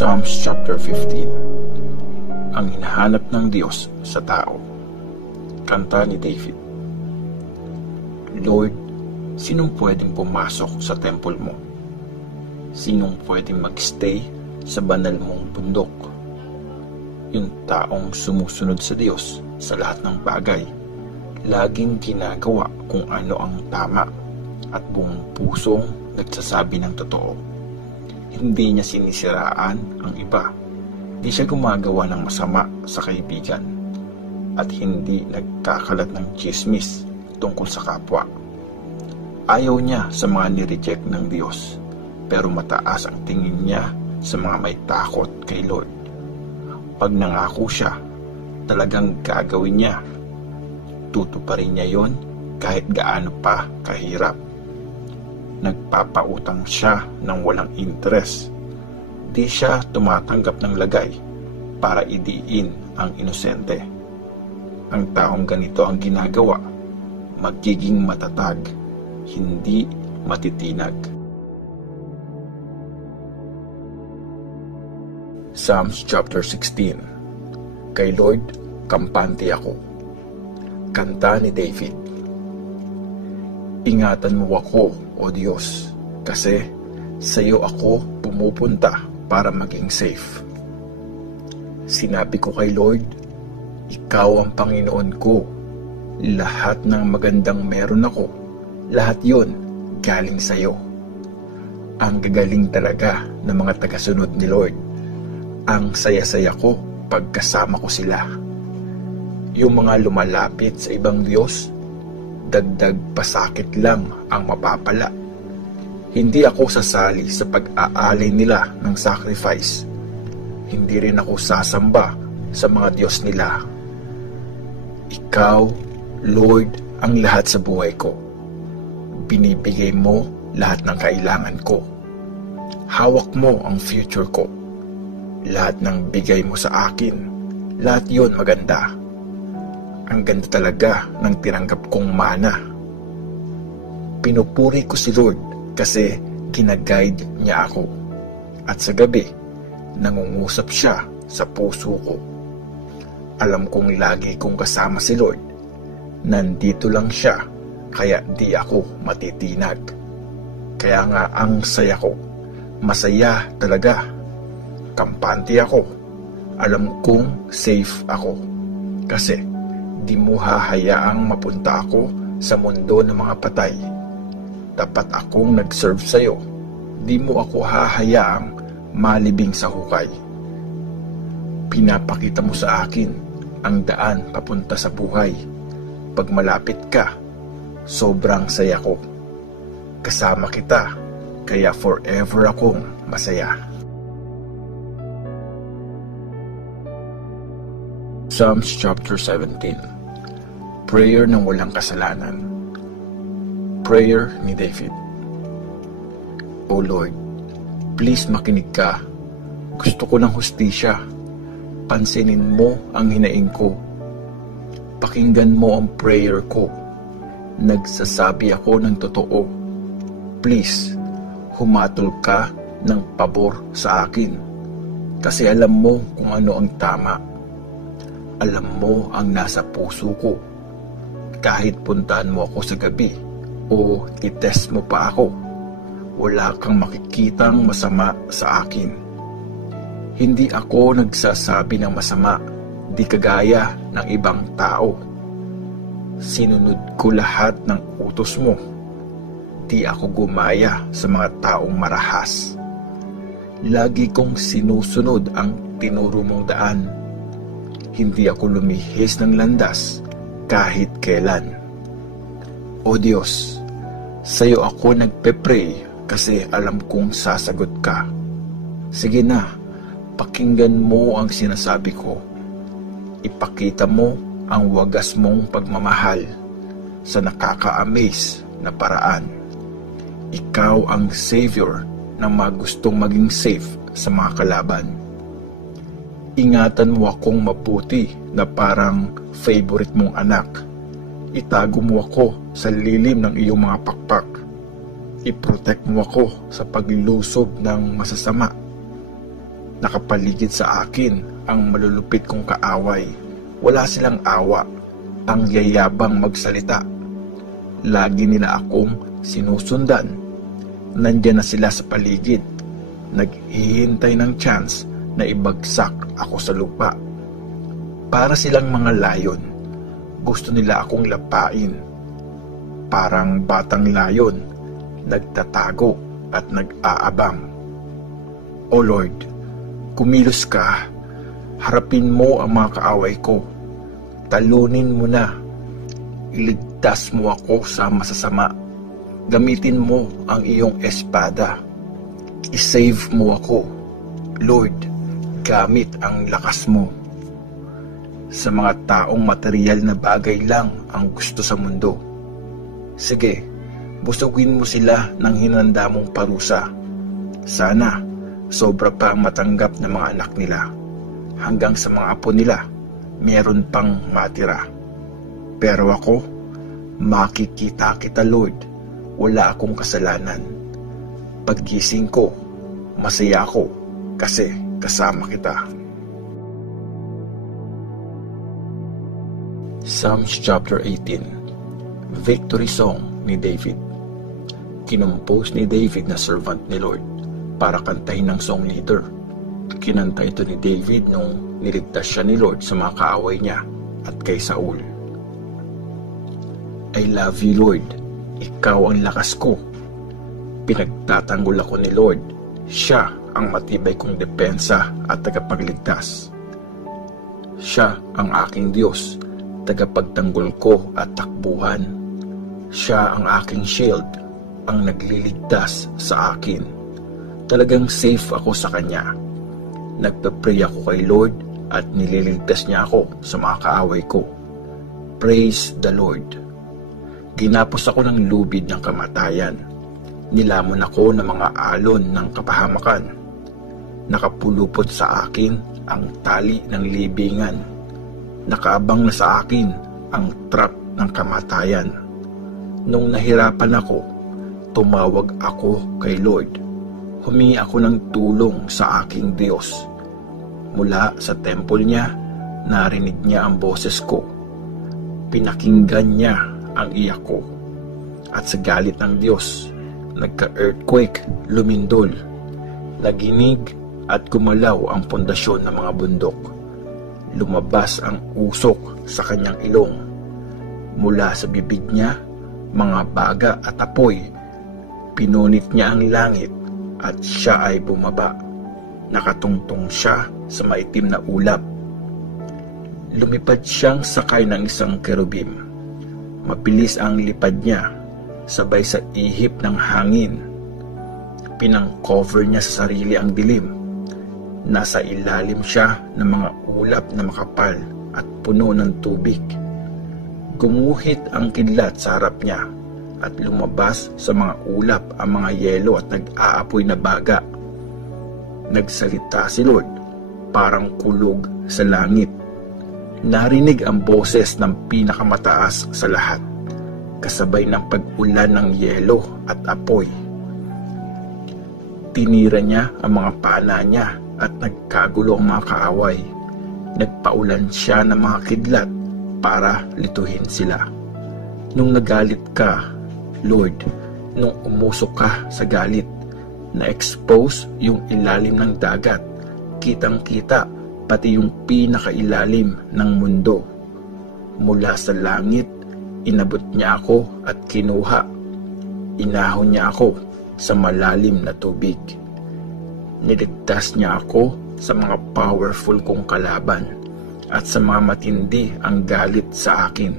Psalms chapter 15. Ang hinahanap ng Diyos sa tao. Kanta ni David. Lord, sinong pwedeng pumasok sa temple mo? Sinong pwedeng magstay sa banal mong bundok? Yung taong sumusunod sa Diyos sa lahat ng bagay, laging ginagawa kung ano ang tama at buong pusong nagsasabi ng totoo. Hindi niya sinisiraan ang iba. Di siya gumagawa ng masama sa kaibigan at hindi nagkakalat ng chismis tungkol sa kapwa. Ayaw niya sa mga nireject ng Diyos, pero mataas ang tingin niya sa mga may takot kay Lord. Pag nangako siya, talagang gagawin niya. Tutuparin niya yon kahit gaano pa kahirap. Nagpapautang siya ng walang interes. Di siya tumatanggap ng lagay para idiin ang inosente. Ang taong ganito ang ginagawa, magiging matatag, hindi matitinag. Psalms chapter 16. Kay Lord, kampante ako. Kanta ni David. Ingatan mo ako, O Diyos, kasi sa iyo ako pumupunta para maging safe. Sinabi ko kay Lord, Ikaw ang Panginoon ko. Lahat ng magandang meron ako, lahat yon galing sa iyo. Ang gagaling talaga ng mga tagasunod ni Lord. Ang saya-saya ko pagkasama ko sila. Yung mga lumalapit sa ibang Diyos, dagdag pasakit lang ang mapapala. Hindi ako sasali sa pag-aalay nila ng sacrifice. Hindi rin ako sasamba sa mga Diyos nila. Ikaw, Lord, ang lahat sa buhay ko. Binibigay mo lahat ng kailangan ko. Hawak mo ang future ko. Lahat ng bigay mo sa akin, lahat yon maganda. Ang ganda talaga ng tinanggap kong mana. Pinupuri ko si Lord kasi kinaguide niya ako. At sa gabi, nangungusap siya sa puso ko. Alam kong lagi kong kasama si Lord. Nandito lang siya, kaya di ako matitinag. Kaya nga ang saya ko, masaya talaga. Kampante ako. Alam kong safe ako. Kasi di mo hahayaang mapunta ako sa mundo ng mga patay. Dapat akong nag-serve sa'yo. Di mo ako hahayaang malibing sa hukay. Pinapakita mo sa akin ang daan papunta sa buhay. Pag malapit ka, sobrang saya ko. Kasama kita, kaya forever akong masaya. Psalms chapter 17. Prayer ng walang kasalanan. Prayer ni David. O Lord, please makinig ka. Gusto ko ng hustisya. Pansinin mo ang hinaing ko. Pakinggan mo ang prayer ko. Nagsasabi ako ng totoo. Please, humatol ka ng pabor sa akin. Kasi alam mo kung ano ang tama. Alam mo ang nasa puso ko. Kahit puntaan mo ako sa gabi o itest mo pa ako, wala kang makikitang masama sa akin. Hindi ako nagsasabi ng masama, di kagaya ng ibang tao. Sinunod ko lahat ng utos mo. Di ako gumaya sa mga taong marahas. Lagi kong sinusunod ang tinuro mong daan. Hindi ako lumihis ng landas kahit kailan. O Diyos, sa'yo ako nagpe-pray kasi alam kong sasagot ka. Sige na, pakinggan mo ang sinasabi ko. Ipakita mo ang wagas mong pagmamahal sa nakaka-amaze na paraan. Ikaw ang Savior ng mga gustong maging safe sa mga kalaban. Ingatan mo akong mabuti na parang favorite mong anak. Itago mo ako sa lilim ng iyong mga pakpak. I-protect mo ako sa paglilusob ng masasama. Nakapaligid sa akin ang malulupit kong kaaway. Wala silang awa, ang yayabang magsalita. Lagi nila akong sinusundan. Nandiyan na sila sa paligid, naghihintay ng chance na ibagsak ako sa lupa. Para silang mga layon, gusto nila akong lapain. Parang batang layon, nagtatago at nag-aabang. O Lord, kumilos ka, harapin mo ang mga kaaway ko, talunin mo na, iligtas mo ako sa masasama, gamitin mo ang iyong espada, isave mo ako, Lord, gamit ang lakas mo. Sa mga taong material na bagay lang ang gusto sa mundo, sige, busugin mo sila ng hinanda mong parusa. Sana sobra pa ang matanggap ng mga anak nila. Hanggang sa mga apo nila, meron pang matira. Pero ako, makikita kita Lord, wala akong kasalanan. Paggising ko, masaya ako kasi kasama kita. Psalms chapter 18. Victory Song ni David. Kinompose ni David na servant ni Lord para kantahin ng song leader. Kinanta ito ni David nung niligtas siya ni Lord sa mga kaaway niya at kay Saul. I love you Lord, ikaw ang lakas ko. Pinagtatanggol ako ni Lord, siya ang matibay kong depensa at tagapagligtas. Siya ang aking Diyos, tagapagtanggol ko at takbuhan. Siya ang aking shield, ang nagliligtas sa akin. Talagang safe ako sa Kanya. Nagpe-pray ako kay Lord at nililigtas niya ako sa mga kaaway ko. Praise the Lord. Ginapos ako ng lubid ng kamatayan. Nilamon ako ng mga alon ng kapahamakan. Nakapulupot sa akin ang tali ng libingan. Nakaabang na sa akin ang trap ng kamatayan. Nung nahirapan ako, tumawag ako kay Lord. Humingi ako ng tulong sa aking Diyos. Mula sa temple niya, narinig niya ang boses ko. Pinakinggan niya ang iyak ko. At sa galit ng Diyos, nagka-earthquake, lumindol. Naginig at gumalaw ang pundasyon ng mga bundok. Lumabas ang usok sa kanyang ilong. Mula sa bibig niya, mga baga at apoy. Pinunit niya ang langit at siya ay bumaba. Nakatungtong siya sa maitim na ulap. Lumipad siyang sakay ng isang kerubim. Mabilis ang lipad niya, sabay sa ihip ng hangin. Pinang-cover niya sa sarili ang dilim. Nasa ilalim siya ng mga ulap na makapal at puno ng tubig. Gumuhit ang kidlat sa harap niya at lumabas sa mga ulap ang mga yelo at nag-aapoy na baga. Nagsalita si Lord, parang kulog sa langit. Narinig ang boses ng pinakamataas sa lahat, kasabay ng pag-ulan ng yelo at apoy. Tinira niya ang mga pana niya at nagkagulo ang mga kaaway. Nagpaulan siya ng mga kidlat para lituhin sila. Nung nagalit ka, Lord, nung umusok ka sa galit, na-expose yung ilalim ng dagat, kitang-kita pati yung pinakailalim ng mundo. Mula sa langit, inabot niya ako at kinuha. Inahon niya ako sa malalim na tubig. Niligtas niya ako sa mga powerful kong kalaban at sa mga matindi ang galit sa akin.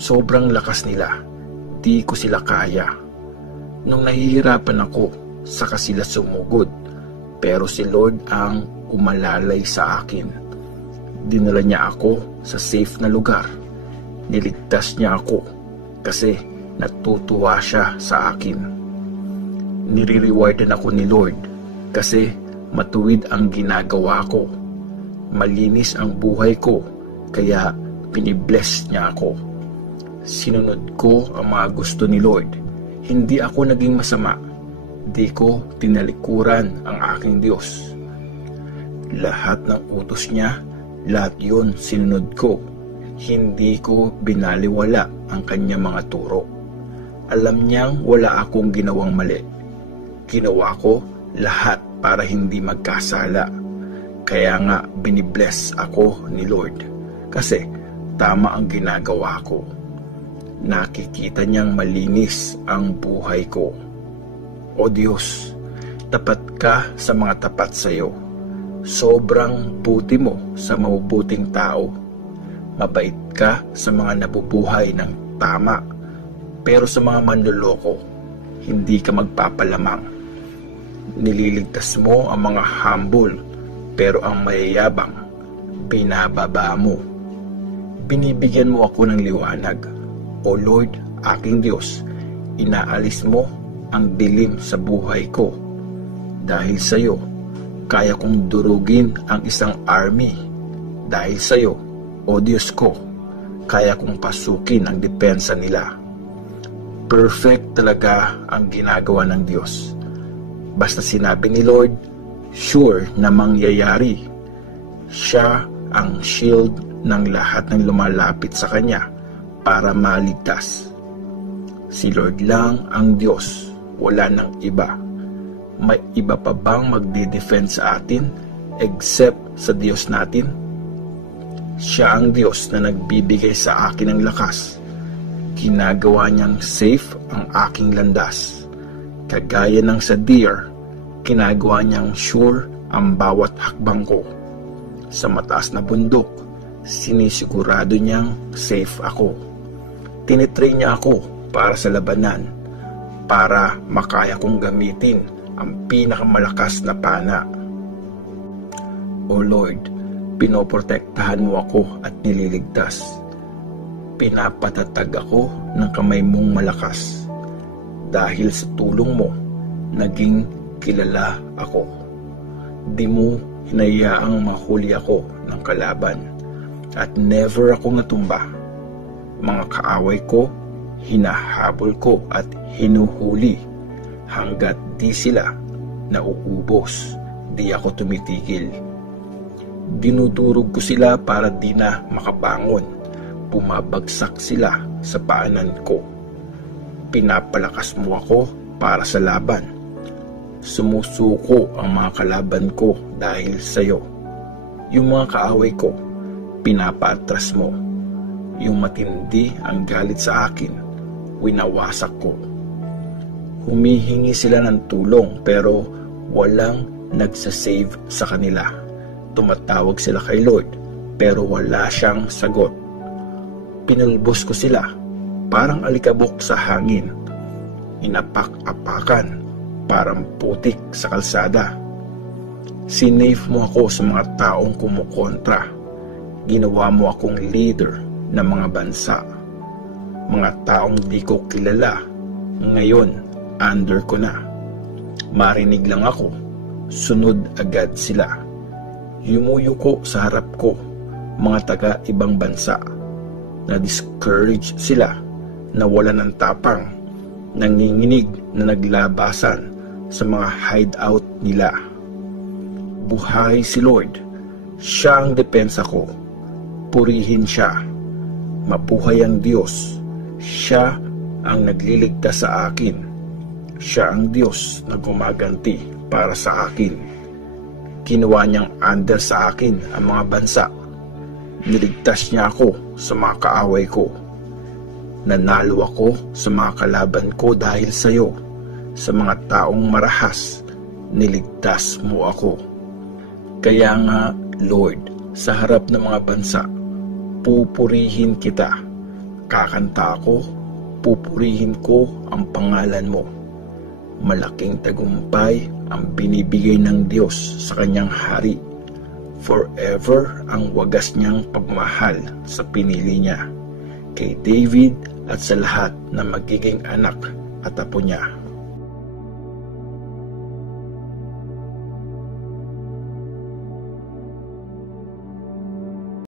Sobrang lakas nila. Di ko sila kaya. Nung nahihirapan ako, saka sila sumugod. Pero si Lord ang umalalay sa akin. Dinala niya ako sa safe na lugar. Niligtas niya ako kasi natutuwa siya sa akin. Nire-rewardan ako ni Lord kasi matuwid ang ginagawa ko. Malinis ang buhay ko kaya pinibless niya ako. Sinunod ko ang mga gusto ni Lord. Hindi ako naging masama. Di ko tinalikuran ang aking Diyos. Lahat ng utos niya, lahat yun sinunod ko. Hindi ko binaliwala ang kanyang mga turo. Alam niyang wala akong ginawang mali. Ginawa ko lahat para hindi magkasala. Kaya nga binibless ako ni Lord. Kasi tama ang ginagawa ko. Nakikita niyang malinis ang buhay ko. O Diyos, tapat ka sa mga tapat sa iyo. Sobrang buti mo sa mabubuting tao. Mabait ka sa mga nabubuhay ng tama. Pero sa mga manloloko, hindi ka magpapalamang. Nililigtas mo ang mga humble, pero ang mayayabang, binababa mo. Binibigyan mo ako ng liwanag. O Lord, aking Diyos, inaalis mo ang dilim sa buhay ko. Dahil sa iyo, kaya kong durugin ang isang army. Dahil sa iyo, o Diyos ko, kaya kong pasukin ang depensa nila. Perfect talaga ang ginagawa ng Diyos. Basta sinabi ni Lord, sure na mangyayari. Siya ang shield ng lahat ng lumalapit sa Kanya para maligtas. Si Lord lang ang Diyos, wala nang iba. May iba pa bang magdi-defend sa atin except sa Diyos natin? Siya ang Diyos na nagbibigay sa akin ng lakas. Ginagawa niyang safe ang aking landas. Kagaya ng sa deer, ginagawa niyang sure ang bawat hakbang ko. Sa mataas na bundok, sinisigurado niyang safe ako. Tinitrain niya ako para sa labanan, para makaya kong gamitin ang pinakamalakas na pana. O Lord, pinoprotektahan mo ako at nililigtas. Pinapatatag ako ng kamay mong malakas. Dahil sa tulong mo, naging kilala ako. Di mo hinayaang mahuli ako ng kalaban at never ako natumba. Mga kaaway ko, hinahabol ko at hinuhuli hanggat di sila nauubos. Di ako tumitigil. Dinudurog ko sila para di na makabangon. Bumabagsak sila sa paanan ko. Pinapalakas mo ako para sa laban. Sumusuko ang mga kalaban ko dahil sa iyo. Yung mga kaaway ko, pinapaatras mo. Yung matindi ang galit sa akin, winawasak ko. Humihingi sila ng tulong pero walang nagsasave sa kanila. Tumatawag sila kay Lord pero wala siyang sagot. Pinulbos ko sila parang alikabok sa hangin. Inapak-apakan parang putik sa kalsada. Sinave mo ako sa mga taong kumukontra. Ginawa mo akong leader ng mga bansa. Mga taong di ko kilala, ngayon under ko na. Marinig lang ako, sunod agad sila. Yumuyuko sa harap ko, mga taga ibang bansa. Na-discourage sila, nawala ng tapang, nanginginig na naglabasan sa mga hideout nila. Buhay si Lord, siya ang depensa ko. Purihin siya. Mabuhay ang Diyos, siya ang nagliligtas sa akin. Siya ang Diyos na gumaganti para sa akin. Ginawa niyang under sa akin ang mga bansa. Niligtas niya ako sa mga kaaway ko. Nanalo ako sa mga kalaban ko dahil sa iyo. Sa mga taong marahas, niligtas mo ako. Kaya nga, Lord, sa harap ng mga bansa, pupurihin kita. Kakanta ako, pupurihin ko ang pangalan mo. Malaking tagumpay ang binibigay ng Diyos sa kanyang hari. Forever ang wagas niyang pagmahal sa pinili niya. Kay David at sa lahat na magiging anak at apo niya.